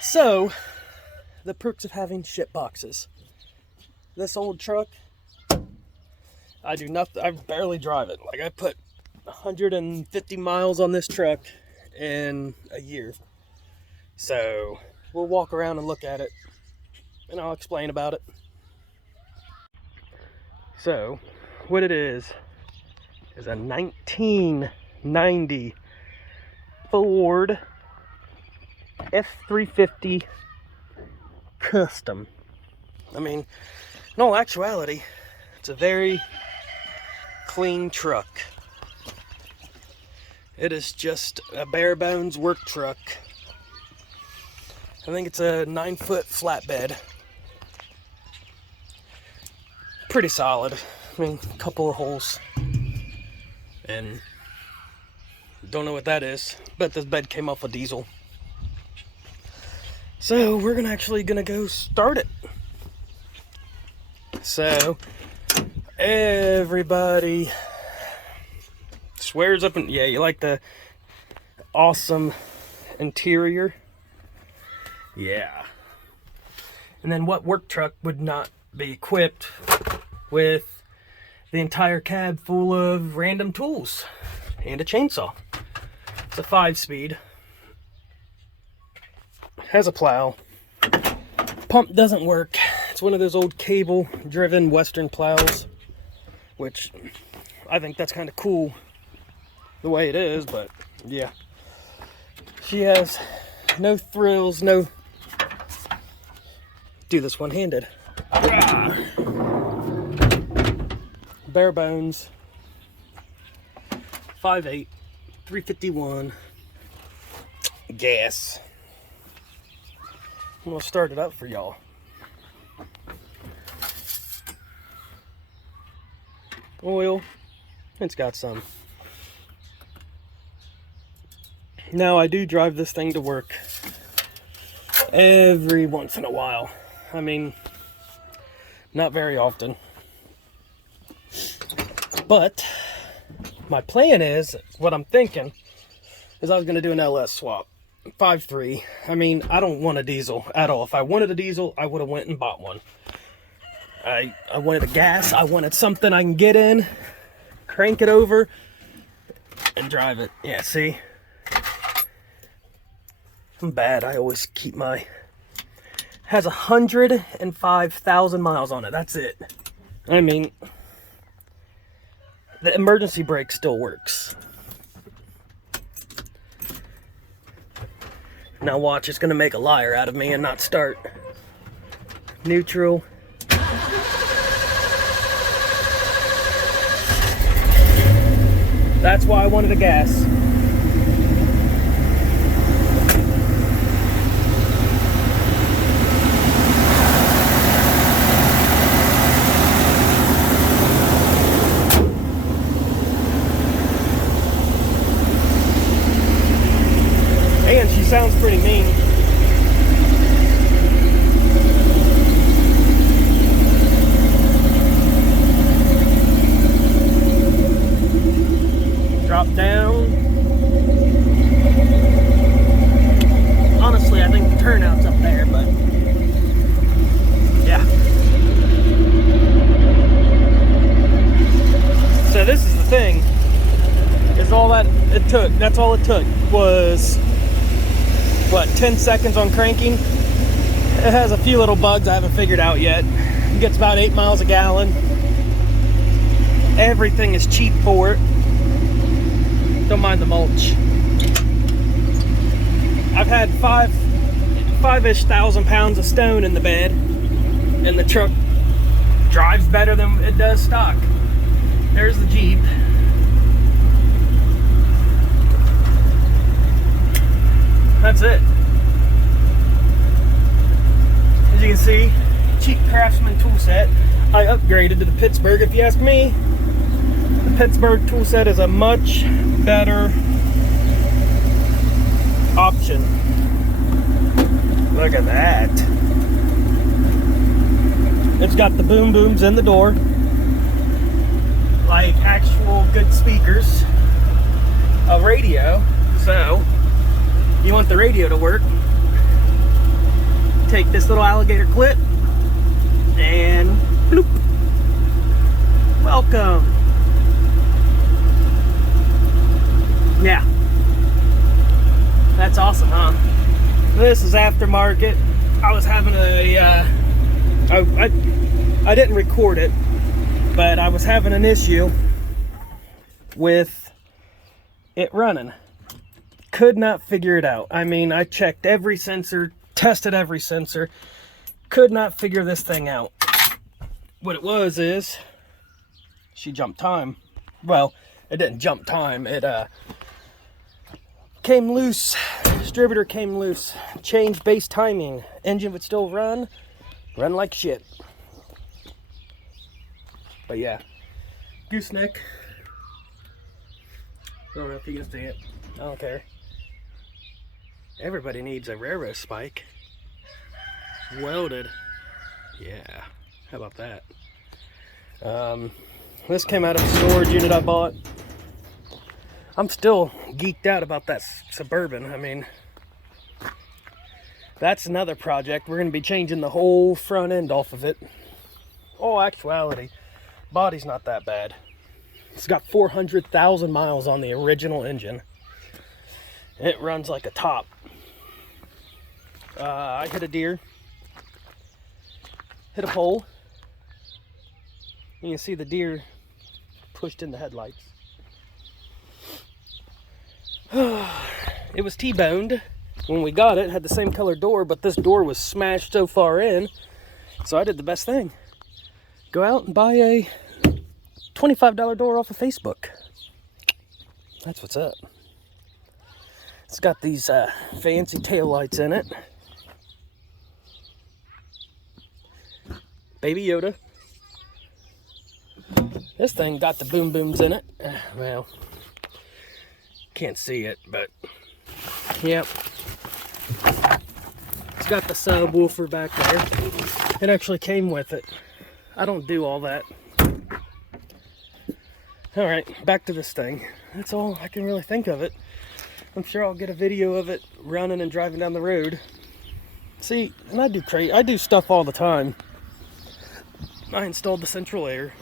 So, the perks of having shit boxes. This old truck, I do nothing, I barely drive it. Like, I put 150 miles on this truck in a year. So, we'll walk around and look at it, and I'll explain about it. So, what it is a 1990 Ford f350 custom. I mean, in all actuality, it's a very clean truck. It is just a bare bones work truck. I think it's a 9-foot flatbed. Pretty solid. I mean, a couple of holes. And don't know what that is, but this bed came off a diesel. So we're actually gonna go start it. So everybody swears up and yeah, you like the awesome interior. Yeah. And then what work truck would not be equipped with the entire cab full of random tools and a chainsaw? It's a 5-speed. Has a plow. Pump doesn't work. It's one of those old cable driven Western plows, which I think that's kind of cool the way it is, but yeah. She has no thrills, no. Do this one-handed. Bare bones. 5.8, 351. Gas. I'm gonna start it up for y'all. Oil. It's got some. Now I do drive this thing to work every once in a while. I mean, not very often. But my plan is, what I'm thinking, is I was going to do an LS swap. 5.3. I mean, I don't want a diesel at all. If I wanted a diesel, I would have went and bought one. I wanted a gas. I wanted something I can get in, crank it over, and drive it. Yeah, see? I'm bad. I always keep my... Has 105,000 miles on it. That's it. I mean, the emergency brake still works. Now watch, it's gonna make a liar out of me and not start. Neutral. That's why I wanted a gas. And she sounds pretty mean. Drop down. Honestly, I think the turnout's up there, but yeah. So this is the thing. Is all that it took. That's all it took was what, 10 seconds on cranking. It has a few little bugs I haven't figured out yet. It gets about 8 miles a gallon. Everything is cheap for it. Don't mind the mulch. I've had five-ish thousand pounds of stone in the bed, and the truck drives better than it does stock. There's the Jeep. That's it. As you can see, cheap Craftsman tool set. I upgraded to the Pittsburgh. If you ask me, the Pittsburgh tool set is a much better option. Look at that. It's got the boom booms in the door, like actual good speakers, a radio. So you want the radio to work, take this little alligator clip and bloop. Welcome. Yeah. That's awesome, huh? This is aftermarket. I was having I didn't record it, but I was having an issue with it running. Could not figure it out. I mean, I checked every sensor, tested every sensor, could not figure this thing out. What it was is, she jumped time. Well, it didn't jump time, it came loose. Distributor came loose. Changed base timing. Engine would still run like shit. But yeah, gooseneck. I don't know if you can see it. I don't care. Everybody needs a railroad spike. Welded. Yeah. How about that? This came out of a storage unit I bought. I'm still geeked out about that Suburban. I mean, that's another project. We're going to be changing the whole front end off of it. Oh, actuality, body's not that bad. It's got 400,000 miles on the original engine. It runs like a top. I hit a deer, hit a pole. You can see the deer pushed in the headlights. It was T-boned when we got it. Had the same color door, but this door was smashed so far in. So I did the best thing. Go out and buy a $25 door off of Facebook. That's what's up. It's got these fancy taillights in it. Baby Yoda. This thing got the boom booms in it. Well, can't see it, but yep. It's got the subwoofer back there. It actually came with it. I don't do all that. Alright, back to this thing. That's all I can really think of it. I'm sure I'll get a video of it running and driving down the road. See, and I do stuff all the time. I installed the central air.